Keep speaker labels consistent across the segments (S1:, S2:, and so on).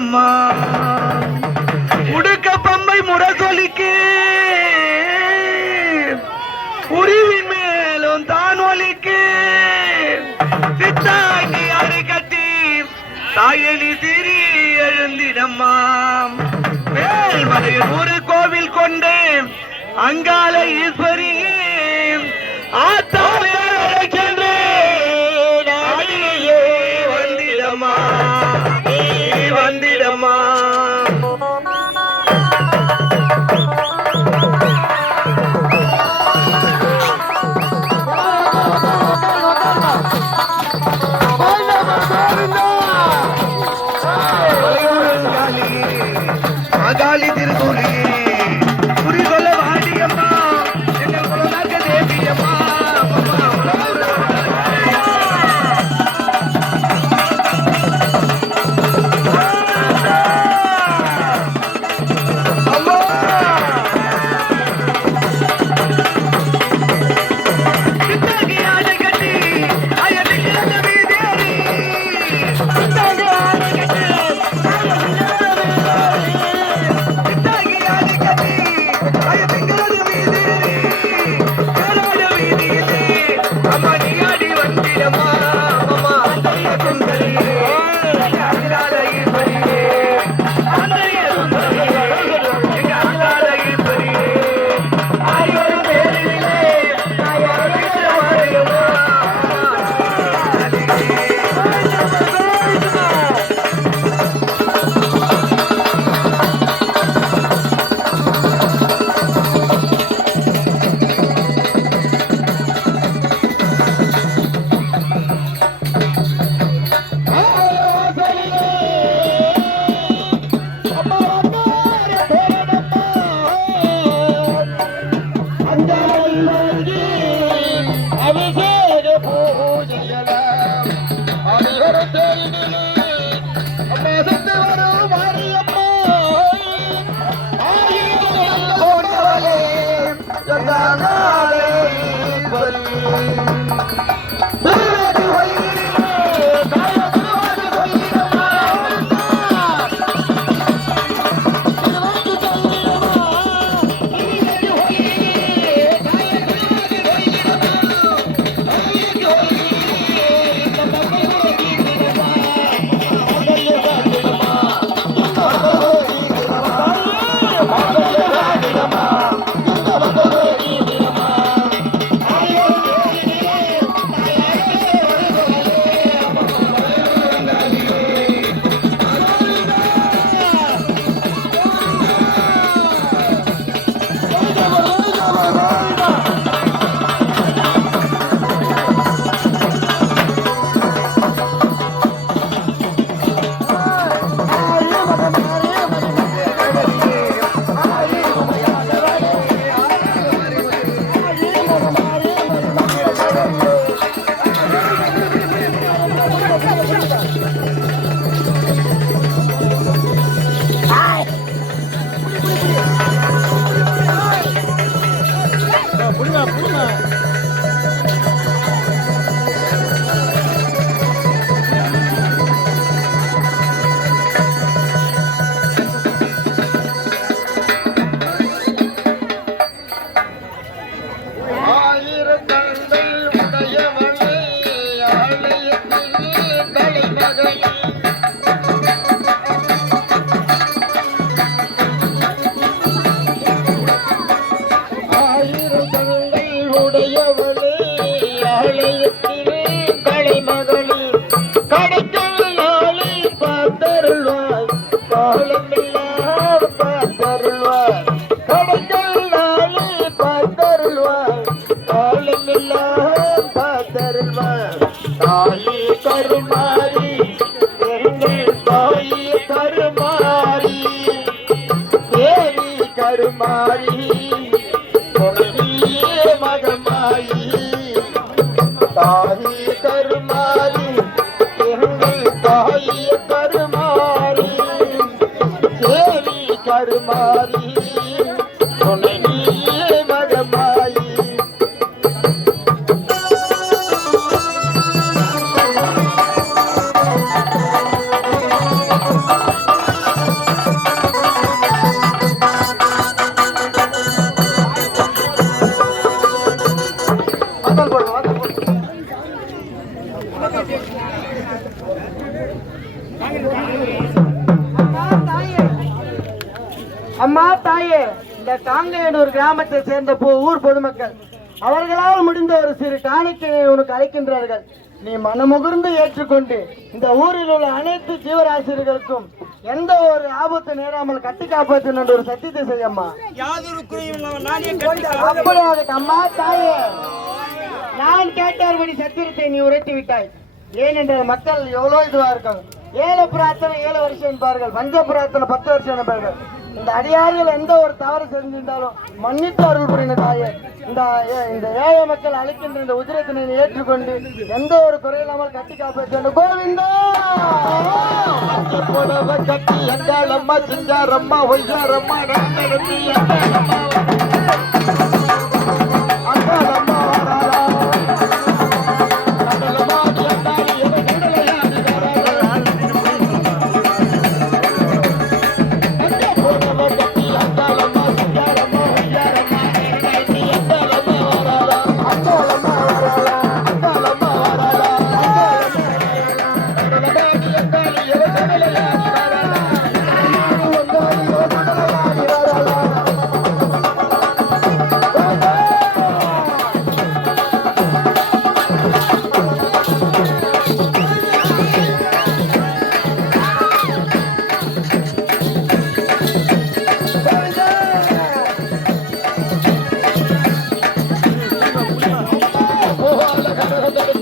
S1: அம்மா. உடுக்க பம்பை முரசொலிக்கு. உருவின் மேலும் தான் ஒலிக்கு. சித்தாங்கி அரை கட்டி. தாயணி திரி எழுந்திடம்மா. மேல்மலையில் ஒரு கோவில் கொண்டு அங்கால
S2: ஈஸ்வரி ಹೇಗೆ ஆயிரம் தாயே கருமாரி எங்கள் தாயே கருமாரி தேவி கருமாரி பொன்னியே மகமாயி. தாயி கருமாரி எங்கள் தாயி கருமாரி தேவி கருமாரி
S3: இந்த காங்கையனூர் கிராமத்தை சேர்ந்த பொ- ஊர் பொதுமக்கள் அவர்களால் முடிந்த ஒரு சிறு காணிக்கையை உனக்கு அளிக்கின்றார்கள். நீ மனமுகுர்ந்து ஏற்றுக்கொண்டு இந்த ஊரில் உள்ள அனைத்து ஜீவராசிகளுக்கும் எந்த ஒரு ஆபத்து நேராமல் கட்டி காப்பாற்றும் என்ற ஒரு சத்தியத்தை செய்யம்மா அப்படியாகட்டும் அம்மா தாயே. நான் கேட்டார்படி சத்திரத்தை நீ உரைத்து விட்டாய். ஏனென்றால் மக்கள் எவ்வளவு இதுவா இருக்காங்க. ஏழு பிரார்த்தனை ஏழு வருஷம் என்பார்கள். பஞ்ச பிரார்த்தனை பத்து வருஷம் என்பார்கள். இந்த அடியார்கள் எந்த ஒரு தவறு செஞ்சிருந்தாலும் மன்னித்து அருள் புரிந்த தாயே இந்த ஏ- இந்த ஏழை மக்கள் அளிக்கின்ற இந்த உதிரத்தினை ஏற்றுக்கொண்டு எந்த ஒரு குறையில்லாமல் கட்டி காப்பாற்ற கோவிந்தா! புடவை கட்டி அம்மா செஞ்சாரம்மா ஒய்யாரம்மா
S2: Thank you.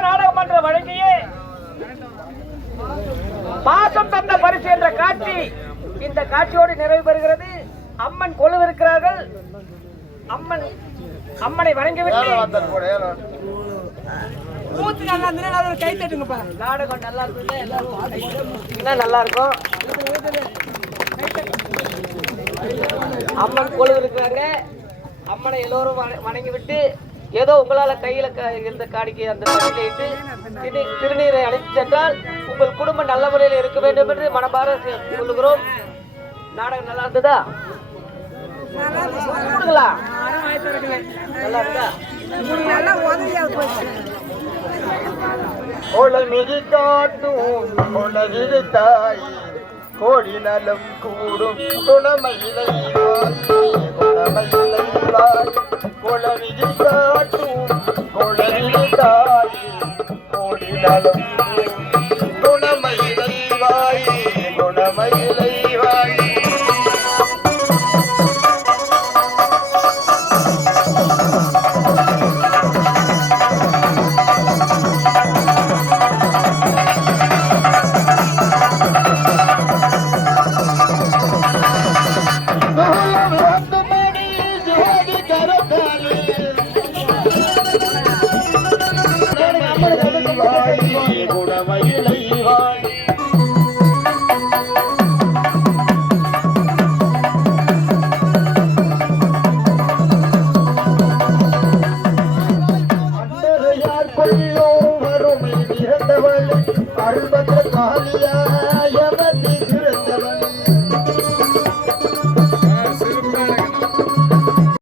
S4: நாடகமன்ற வழங்கியே. பாசம் தந்த பரிசு என்ற காட்சி இந்த காட்சியோடு நிறைவு பெறுகிறது. அம்மன் கொழுவிருக்கிறார்கள். அம்மன் அம்மனை வணங்கிவிட்டு கை தட்டுங்கப்பா. நாடகம் நல்லா என்ன நல்லா இருக்கும்? அம்மன் கொழு இருக்கிறாங்க அம்மனை எல்லோரும் வண- வணங்கி விட்டு ஏதோ உங்களால கையில க- இருந்த காணிக்கை அந்த தட்டில் திரு- திருநீரை அழைத்து சென்றால் உங்கள் குடும்பம் நல்ல முறையில் இருக்க வேண்டும் என்று மனபார சொல்லுகிறோம். நாடகம் நல்லா இருந்ததா? சொல்லுங்களா? நல்லா இருக்கா?
S2: உலமிகு காட்டும் உலகிது தாய். கோடி நலம் கூடும் குணமயிலை குணமயிலை குலவிதி காட்டும் குலவிதி தாய் கோடி நலம்